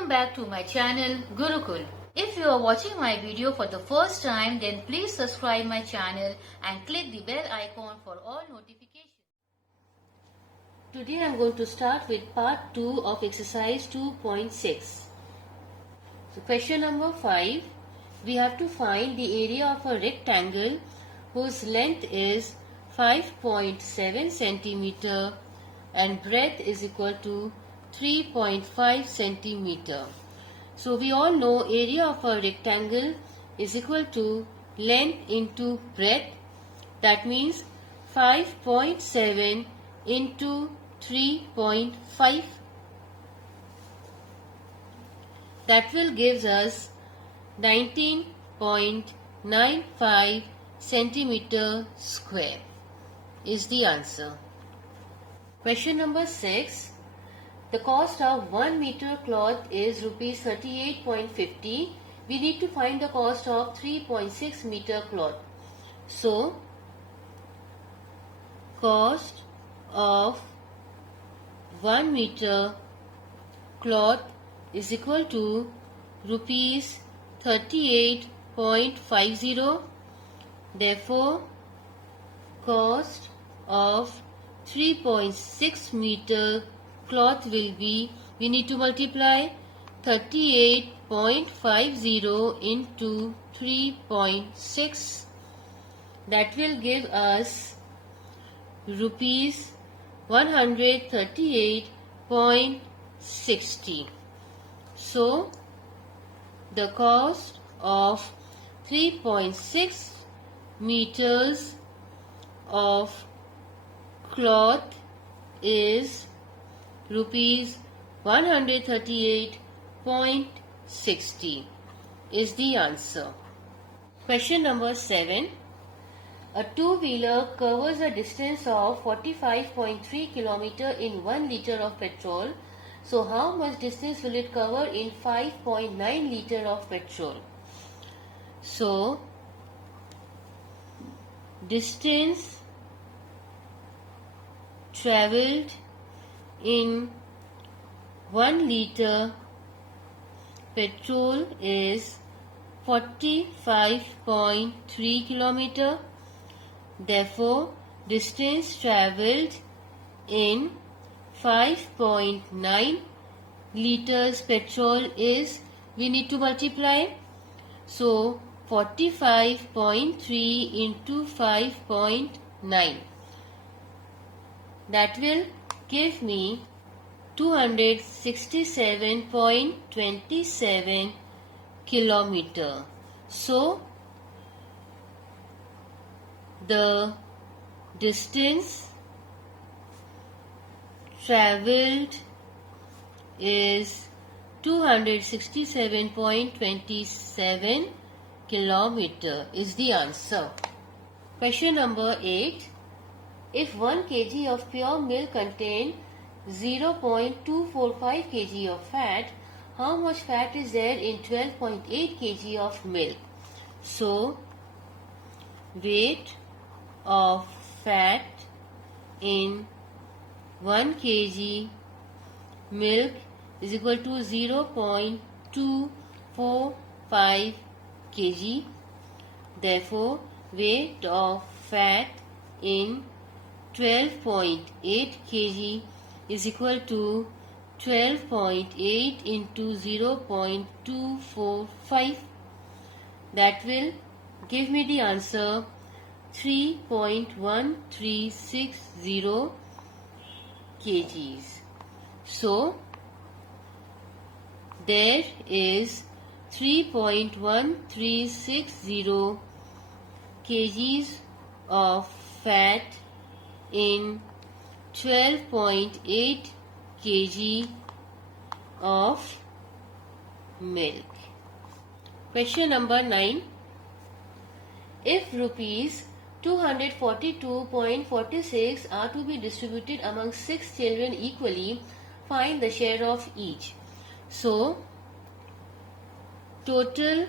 Welcome back to my channel Gurukul. If you are watching my video for the first time, then please subscribe my channel and click the bell icon for all notifications. Today I am going to start with part 2 of exercise 2.6. So question number 5, we have to find the area of a rectangle whose length is 5.7 centimeter and breadth is equal to 3.5 centimeter. So we all know area of a rectangle is equal to length into breadth. That means 5.7 into 3.5. That will give us 19.95 centimeter square is the answer. Question number 6. The cost of 1 meter cloth is rupees 38.50. We need to find the cost of 3.6 meter cloth. So, cost of 1 meter cloth is equal to rupees 38.50. Therefore, cost of 3.6 meter cloth will be, we need to multiply 38.50 into 3.6. That will give us rupees 138.60. So, the cost of 3.6 meters of cloth is rupees 138.60 is the answer. Question number 7. A two-wheeler covers a distance of 45.3 km in 1 liter of petrol. So how much distance will it cover in 5.9 liter of petrol? So distance travelled in 1 liter petrol is 45.3 km. Therefore, distance travelled in 5.9 liters petrol is, we need to multiply. So, 45.3 into 5.9. That will give me 267.27 kilometer. So, the distance travelled is 267.27 kilometer is the answer. Question number 8. If 1 kg of pure milk contains 0.245 kg of fat, how much fat is there in 12.8 kg of milk? So, weight of fat in 1 kg milk is equal to 0.245 kg. Therefore, weight of fat in 12.8 kg is equal to 12.8 into 0.245. That will give me the answer 3.1360 kgs. So, there is 3.1360 kgs of fat in 12.8 kg of milk. Question number 9. If rupees 242.46 are to be distributed among 6 children equally, find the share of each. So, total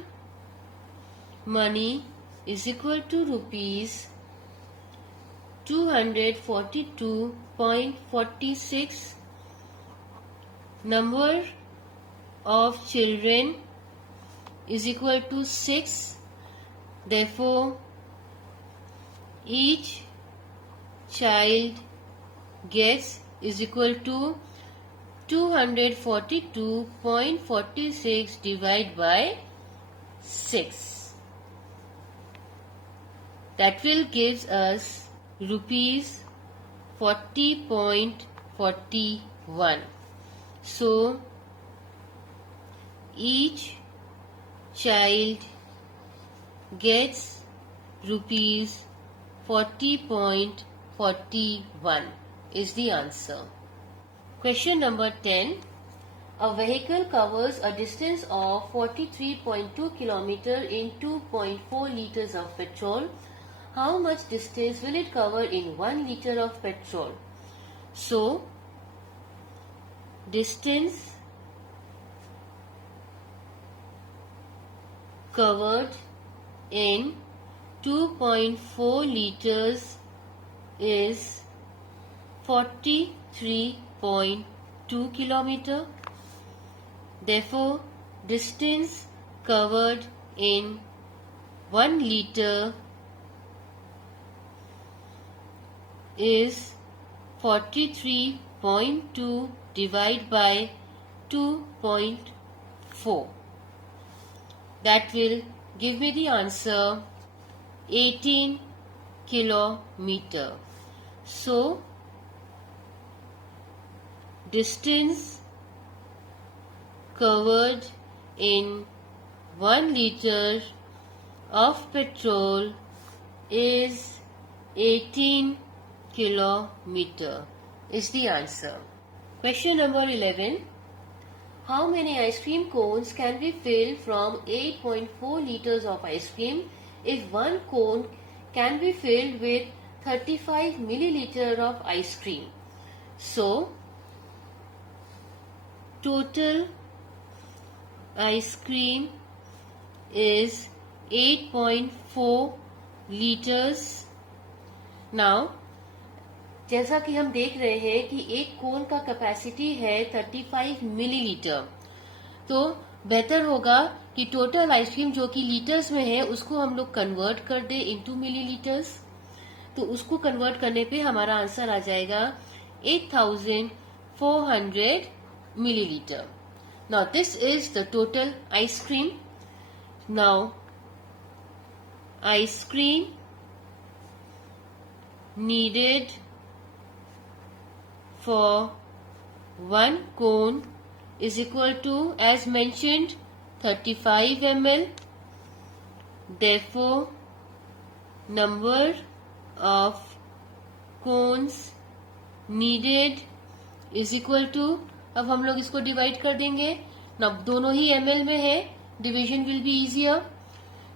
money is equal to rupees 242.46. Number of children is equal to 6. Therefore, each child gets is equal to 242.46 divided by 6. That will give us rupees 40.41. So, each child gets rupees 40.41 is the answer. Question number 10. A vehicle covers a distance of 43.2 km in 2.4 liters of petrol. How much distance will it cover in 1 liter of petrol? So, distance covered in 2.4 liters is 43.2 kilometer. Therefore, distance covered in 1 liter is 43.2 divided by 2.4. That will give me the answer 18 kilometer. So, distance covered in 1 liter of petrol is 18 kilometer is the answer. Question number 11. How many ice cream cones can be filled from 8.4 liters of ice cream if one cone can be filled with 35 milliliter of ice cream? So, total ice cream is 8.4 liters. Now, जैसा कि हम देख रहे हैं कि एक कोन का capacity है 35 मिलीलीटर, तो बेहतर होगा कि टोटल आइसक्रीम जो कि लीटर्स में है उसको हम लोग कन्वर्ट कर दे इनटू मिलीलीटर्स. तो उसको कन्वर्ट करने पे हमारा आंसर आ जाएगा 8400 milliliter. Now this is the total ice cream. Now ice cream needed for one cone is equal to, as mentioned, 35 ml. Therefore, number of cones needed is equal to, अब हम लोग इसको divide कर देंगे ना, दोनों ही ml में है, division will be easier.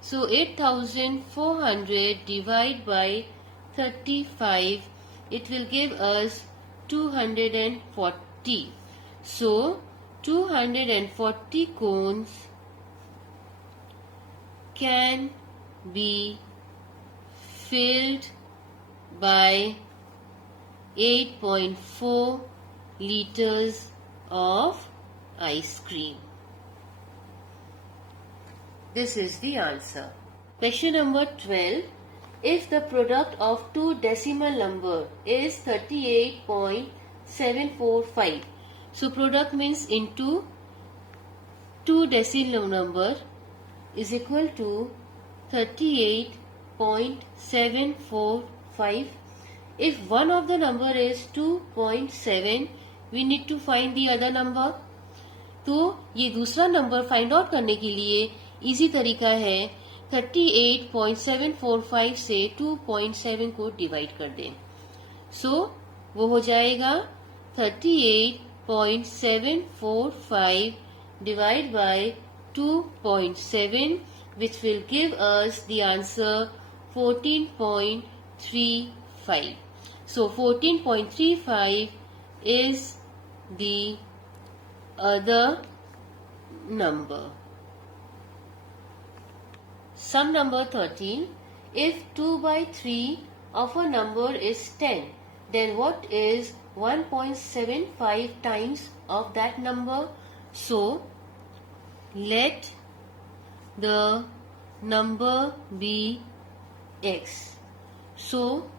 So 8400 divided by 35, it will give us 240. So 240 cones can be filled by 8.4 liters of ice cream. This is the answer. Question number 12. If the product of two decimal number is 38.745, so product means into two decimal number is equal to 38.745. If one of the number is 2.7, we need to find the other number. तो ये दूसरा number find out करने के लिए easy तरीका है 38.745 से 2.7 को डिवाइड कर दें. सो वो हो जाएगा 38.745 divide by 2.7, which will give us the answer 14.35. So 14.35 is the other number. Sum number 13. If 2 by 3 of a number is 10, then what is 1.75 times of that number? So, let the number be x. So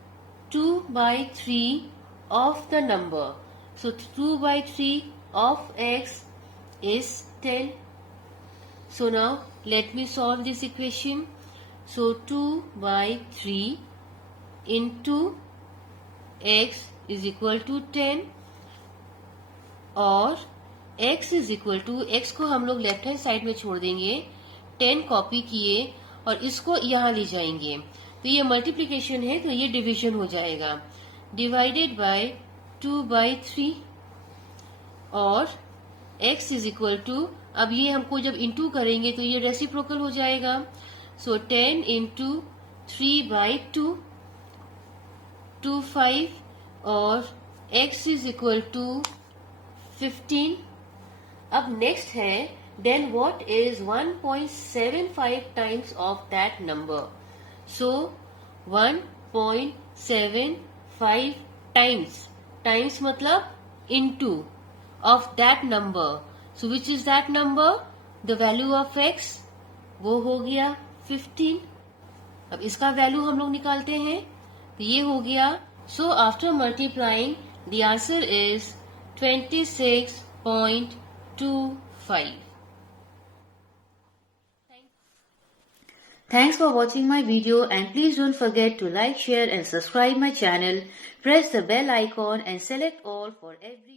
2 by 3 of the number. So 2 by 3 of x is 10. So now let me solve this equation. So 2 by 3 into x is equal to 10 और x is equal to, x को हम लोग left hand side में छोड़ देंगे, 10 copy किए और इसको यहाँ ले जाएंगे तो ये मल्टीप्लिकेशन है तो ये डिवीजन हो जाएगा, डिवाइडेड बाय 2 by 3 और x is equal to, अब ये हमको जब इंटू करेंगे तो ये रेसिप्रोकल हो जाएगा. सो 10 इंटू 3 by 2 5 और x is equal to 15. अब नेक्स्ट है then what is 1.75 times of that number. So 1.75 times मतलब into of that number. So which is that number, the value of x, वो हो गया 15. अब इसका वैल्यू हम लोग निकालते हैं तो ये हो गया. So after multiplying the answer is 26.25. Thanks for watching my video and please don't forget to like, share and subscribe my channel. Press the bell icon and select all for every